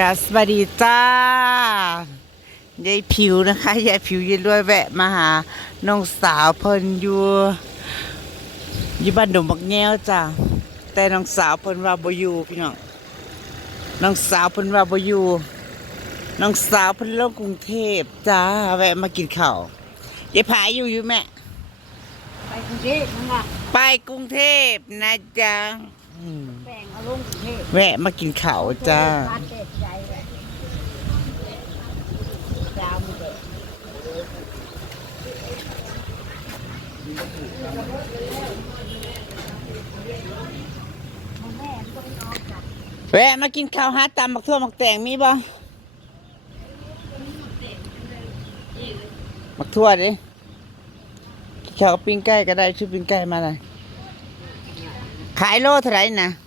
กาสวัสดีจ้ายายผิวนะคะยายผิวยายรวยแวะมาหาน้องสาวเพิ่นอยู่อยู่บ้านดงบักแง้วจ้าแต่น้องสาวเพิ่นว่าบ่อยู่พี่น้องน้องสาวเพิ่นว่าบ่อยู่น้องสาวเพิ่นลงกรุงเทพจ้าแวะมากินข้าวยายผายอยู่อยู่แม่ไปกรุงเทพนั่นล่ะไปกรุงเทพนะจ๊ะอืมแบ่งเอาลงกรุงเทพแวะมากินข้าวจ้า บ้านเด็ดใจเลยดาวมีเด็ก แวะมากินข้าวหาตำบักทั่วบักแตงมีบ่บักทั่วดิกินข้าวกับปิ้งไก่ก็ได้ชื่อปิ้งไก่มาเลยขายโลเท่าไหร่นะเ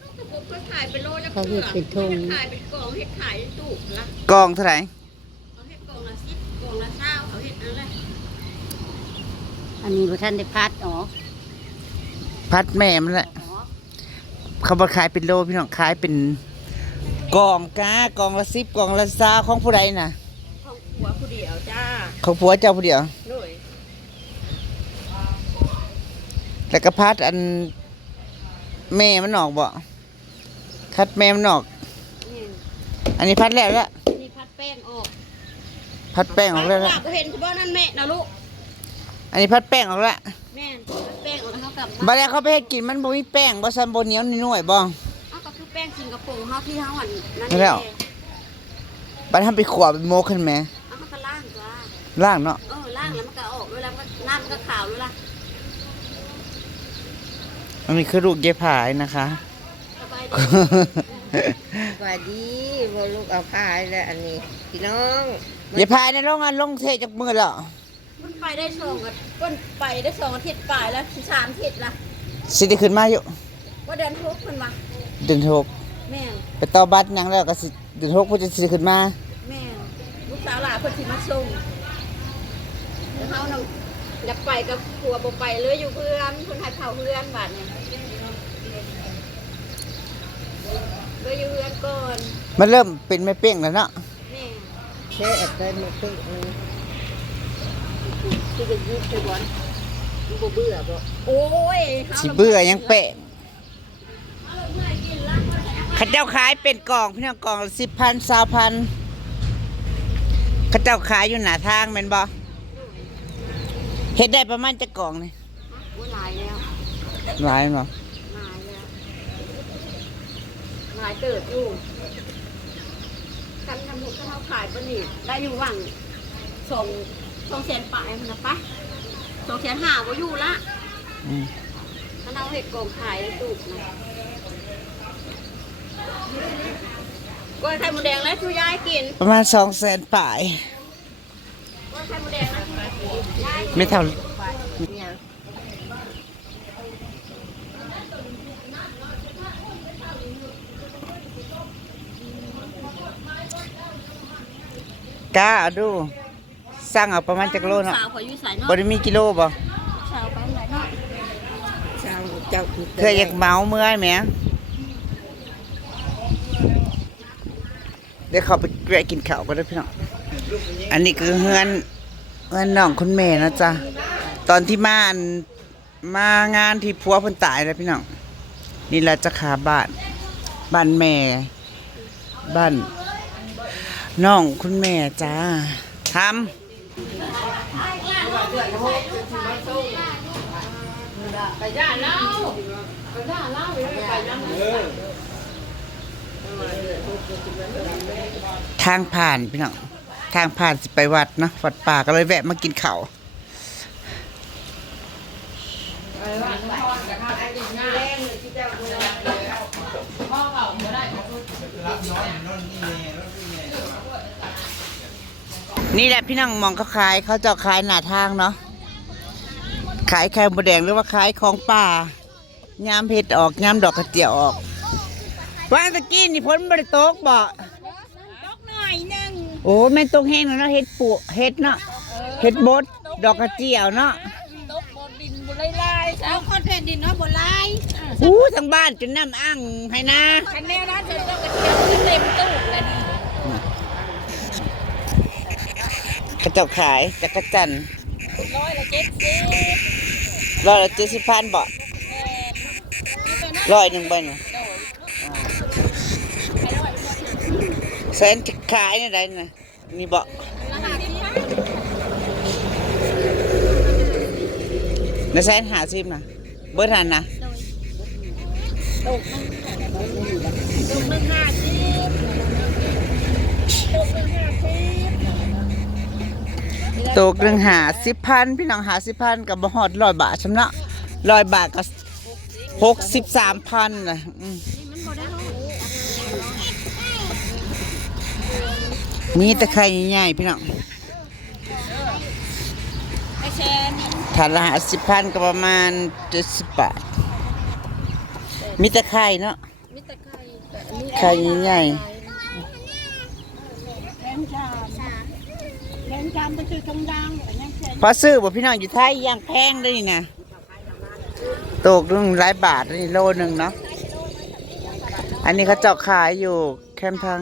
ขาขายเป็นโลละเขาเห็ดเป็นทงขายเป็นกล่องเห็ดขายตู้ละกองเท่าไหร่เขาเห็ดกล่องละสิบกล่องละเช้าเขาเห็ดอะไรอันนี้พระท่านได้พัดอ๋อพัดแม่มันแหละอ๋อ เขาบอกขายเป็นโลพี่น้องขายเป็นกองกากองละสิบกองละซาของผู้ใดน่ะ ของหัวผู้เดียวจ้าของผัวเจ้าผู้เดียวหน่อยแล้วก็พัดอันแม่มันออกบ่คัดแม่มันออก นี่อันนี้พัดแล้วละนี่พัดแป้งออกพัดแป้งออกแล้วละก็เห็นคุณพ่อนั่นแม่นะลูก อันนี้พัดแป้งออกแล้ว แม่พัดแป้งออกแล้วเขากลับบัดนี้เขาไปเฮ็ดกินมันบ่มีแป้งบ่ซันบ่เหนียวนิดหน่อยบ่เอาก็คือแป้งสิงคโปร์เขาที่เขาหันนั่นนั่นแหละบัดทำไปขวบไปโมกขึ้นแหมเอาเขาก็ล่างจ้าล่างเนาะเออล่างแล้วมันก็ออกเวลามันน้ำมันก็ขาวแล้วล่ะอันนี้คือลูกเย็บผายนะคะ สบายดีสวัสดีบลูกเอาพายแล้วอันนี้ พี่น้อง เย็บผายในโรงงานลงเทจากมือแล้ว มันไปได้สองอาทิตย์มันไปได้สองอาทิตย์ปลายแล้วสิสามอาทิตย์ละสิได้ขึ้นมาอยู่ว่าเดือนทุกคนวะเดือนหกแม่นไปต่อบัตรหยังแล้วก็สิเดือนหกเพิ่นจะสิขึ้นมา แม่ลูกสาวหลานเพิ่นสิมาส่งแล้วเขาน่ะอยากไปกับผัวบ่ไปเลยอยู่เพื่อนคนให้เผาเพื่อนบาดเนี่ยเลยอยู่เพื่อนก่อนมันเริ่มเป็นแม่เป้งแล้วเนาะแม่แค่แอบได้มาพึ่งอันนี้ คือจะยืดไปบอลมันบ่เบื่อบ่โอ้ยสิเบื่อยังแป้งเขาเจ้าขายเป็นกล่องพี่น้องกล่องละ10,000 20,000เขาเจ้าขายอยู่หน้าทางแม่นบ่เฮ็ดได้ประมาณจักกล่องนี่โอ้ยหลายแล้วหลายเนาะหลายแล้วหลายเติบอยู่กันทำหุกเขาขายปะนี่ได้อยู่หวังสอง สองแสนปลายมันนะปะสองแสนห้าก็อยู่ละอืมถ้าเราเห็ดกองขายตูกนะกล้วยไข่มดแดงแล้วชูยายกินประมาณ200,000ปลายกล้วยไข่มดแดงแล้วชูยายกินยายไม่เท่าเนี่ยกล้าเอาดู สร้างเอาประมาณจักโลเนาะสาวขออยู่ใส่เนาะบ่ได้มีกิโลบ่สาวไปไหนเนาะช่างเจ้าคือเคยอยากเมาเมื่อยไหมเดี๋ยวเขาไปแวะกินข้าวกันด้วยพี่น้องอันนี้คือเฮือนเฮือนน้องคุณแม่นะจ๊ะตอนที่มาอันมางานที่พัวเพิ่นตายแล้วพี่น้องนี่แหละจะขาบ้านบ้านแม่บ้านน้องคุณแม่จ้าทำ ทางผ่านพี่น้องทางผ่านสิไปวัดนะวัดป่าก็เลยแวะมากินข้าวนี่แหละพี่น้องมองเขาขายเขาเจะขายหน้าทางเนาะขายไข่มดแดงหรือว่าขายของป่ายามเห็ดออกยามดอกกระเจียวออกว่าตะกี้นี่พ้นบริโตกบ่ตกหน่อยหนึงโอ้แม่นตรงแห้งแล้วเนาะเห็ดปูเห็ดเนาะเห็ดบดดอกกระเจียวเนาะตกบนดินบนไร่ไร่สาวคนแผ่นดินเนาะบนไร่อู้ทั้งบ้านจนน้ำอ่างให้นะคันแนวนั้นเธอต้องกระเทียมเต็มตู้เล ยเจ้าขายจักรจันทร์ร้อยละเจ็ดสิบร้อยละเจ็ดสิบพันบ่ร้อยหนึ่งใบน่ะแสนจะขายนี่ได้น่ะนี่บ่ราคาที่พันในแสนหาสิบน่ะเบิดหันน่ะตกหนึ่งห้าสิบตกหนึ่งห้าสิบ ตกหนึ่งหาสิบพันพี่น้องหาสิบพันกับบ่ฮอดร้อยบาทชำนะร้อยบาทก็หกสิบสามพันน่ะอืมมีแต่ไข่ใหญ่ๆพี่น้องไอแชนถาดละหาสิบพันก็ประมาณเจ็ดสิบบาท มีแต่ไข่เนาะมิตรไข่แต่อันนี้ไข่ใหญ่แขนชามแขนชามไปซื้อทงยางอันยังแขนพอซื้อบ่พี่น้องอยู่ไทยย่างแพงเลยนี่นะตกหนึ่งหลายบาทนี่โลหนึ่งเนาะอันนี้เขาเจาะขายอยู่แคมทาง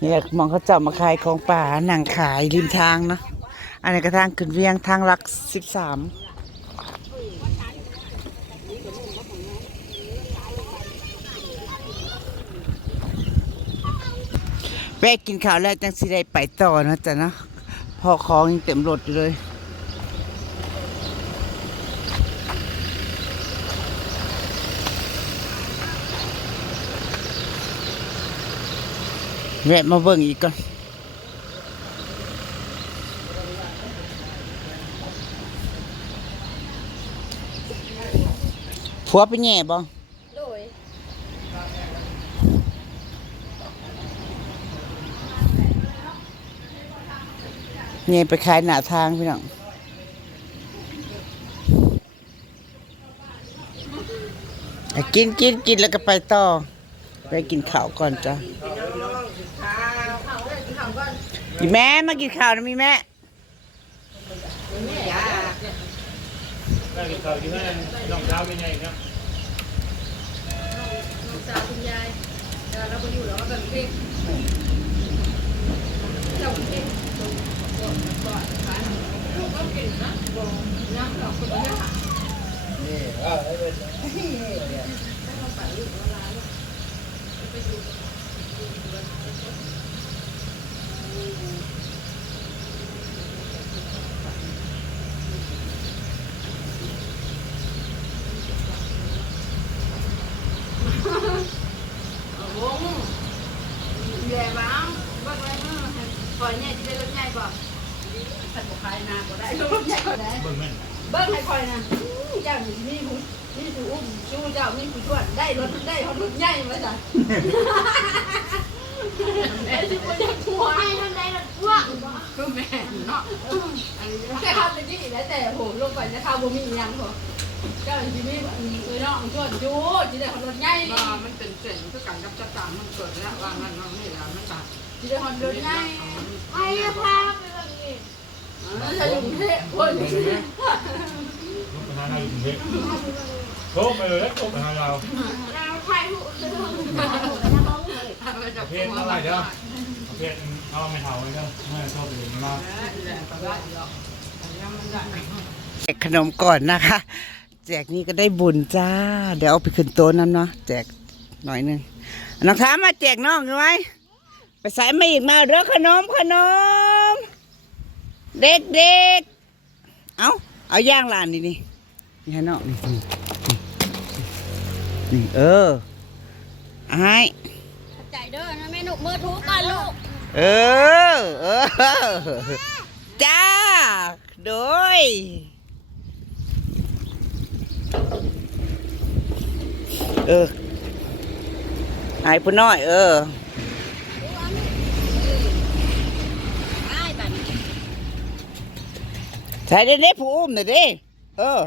เนี่แหละมองเขาเจาะมาขายของป่าหนังขายริมทางเนาะอันนี้ก็ทางขึ้นเวียงทางลักสิบสาม แวะกินข้าวแล้วจังสิได้ไปต่อนะจ้ะนะพอของยังเต็มรถอยู่เลยแวะมาเบิ่งอีกก่อนผัวเป็นแง่บ่ โดย แง่ไปขายหน้าทางพี่น้องกินกินกินแล้วก็ไปต่อ ไปกินข้าวก่อนจ้ะอีแม่มากินข้าวนะมีแม่ได้กินข้าวกินให้องเท้าเป็นไงครับลูกสาวคุณยายเดี๋ยวเราไปอยู่แล้วก็แบบนี้เจ้าคุณเองก่อนเด็ก นนะบอกน้ำดอกคุณเนี่ย วงใหญ่บ้างบ้างไรเมื่อปล่อยเนี่ยจะได้รถใหญ่บ่ถ้าบ่ขายนาก็ได้รถใหญ่ก็ได้ เบิ่งแม่น เบิ้ง ให้คอยนะเจ้านี่มีผู้มีผู้อุ้มชูเจ้ามีผู้ช่วยได้รถได้รถใหญ่มาจ้ะไอ้ที่มันอยากหัวให้ท่านได้รถพ่วงก็แม่เนาะแต่เขาจะยี่แล้วแต่โหลงไปนะเขาบ่มียังพอเจ้าที่มีเอ้ยน้องชวนจูที่ได้เขารถใหญ่ว่ามันเป็นเส้นคือการกับจัดการมันเกิดแล้วว่างั้นว่านี่แล้วมันก็ที่ได้เขารถใหญ่ไอ้พาไปแบบนี้ ถ้าอยู่กรุงเทพคนลูกไปหาเราอยู่กรุงเทพโทรไปเลยโทรไปหาเราเราใครหูมันจะประเภทเท่าไหร่เด้อประเภทเอาไม่เท่าเลยเด้อเมื่อโทรไปถึงมากแจกขนมก่อนนะคะ แจกนี่ก็ได้บุญจ้า เดี๋ยวเอาไปขึ้นโต๊ะนั้นเนาะแจกหน่อยนึงน้องท้ามาแจกน้องอยู่ไหมไปใส่มาอีกมาเด้อขนมขนม เด็กเด็กๆเอาเอาย่างลานนี่นี่นี่ให้น้องนี่นี่นี่เออเอาให้ใจเด้อนะแม่หนุกมือทุกกันลูกเออเออจ้าโดยเออไอ้ผู้น้อย เออ ได้บัดนี้ ใส่ได้เด้ผู้อุ้มหน่อยเด้เออ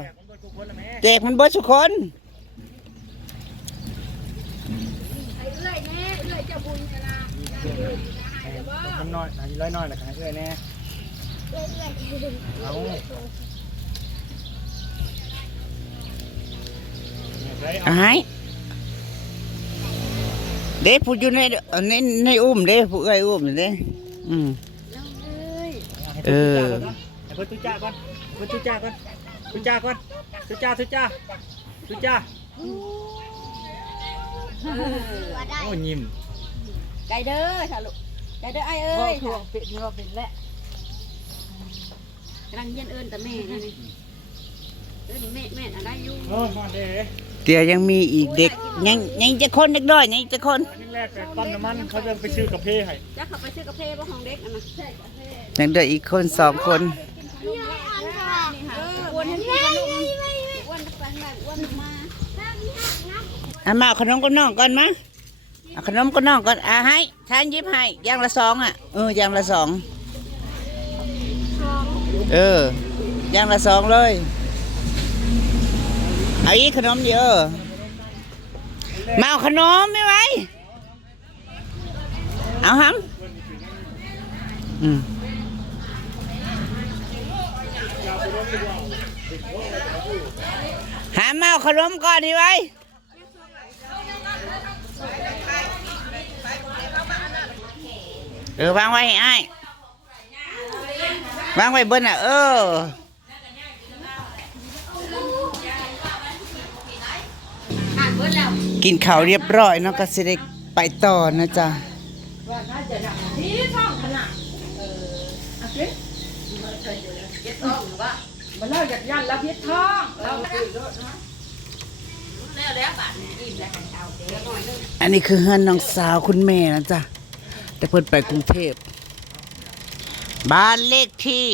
แจกมันเบิดทุกคนไอ้เอื้อยแน่เอื้อยเจะบุญเวลามันน้อยหาร้อยน้อยแหละครับเอ้ยแน่เอาเนี่ยแฟได้เอาให้เด้ผู้อยู่ในในในอุ้มเด้ผู้เอ้ยอุ้มเด้อืมเออให้ เพิ่นตุจ้าก่อนเพิ่นตุจ้าก่อนตุจ้าก่อนตุจ้าตุจ้าตุจ้าว่าได้โอ้ยิ้มไก่เด้อค่ะลูกไก่เด้อไอ้บอเอ้กยถูกเป็นว่าเป็นแหละกำลังเย็นเอิญแต่แม่นี่นี่เอิญแม่แม่อะไรอยู่โอ้มาเด้เดี๋ยวยังมีอีกเด็กยังยังจะคนเด็กน้อยยังจะคนอันนี้แรกแต่ปั๊มน้ำมันเขาจะไปซื้อกาแฟให้จะขับไปซื้อกาแฟบ่ของเด็กอันน่ะยังเด็กอีกคนสองคนนี่ค่ะ อ้วนให้พี่กันลูกอ้วนไปไหนอ้วนมาเอามาขนมกับน้องก่อนมาเอาขนมกับน้องก่อนอ่าให้ทานยิบให้ย่างละสองอะเออย่างละสองเออย่างละสองเลยเอาอีกขนมเดียวมาเอาขนมไม่ไหวเอาฮัมอืม หามาเอาขนมก่อนดีไว้เออวางไว้ให้อ้วางไว้บนอะ เออกินข้าวเรียบร้อยเนาะก็สิได้ไปต่อนะจ๊ะมันเล่าจากยันแล้วพิษท้องเราอันนี้คือเฮือนน้องสาวคุณแม่นะจ๊ะแต่เพิ่นไปกรุงเทพบ้านเลขที่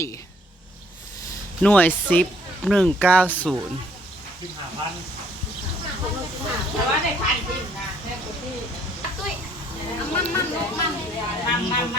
หน่วยสิบหนึ่งเก้าศูนย์อันนี้นมม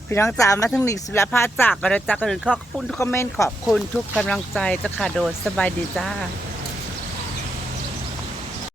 พี่น้องจ๋ามาทั้งหนิกสุรภาจากกันแล้วจ้ากันอื่นขอบคุณทุกคอมเมนต์ขอบคุณทุกกำลังใจจ้าค่ะโดยสบายดีจ้า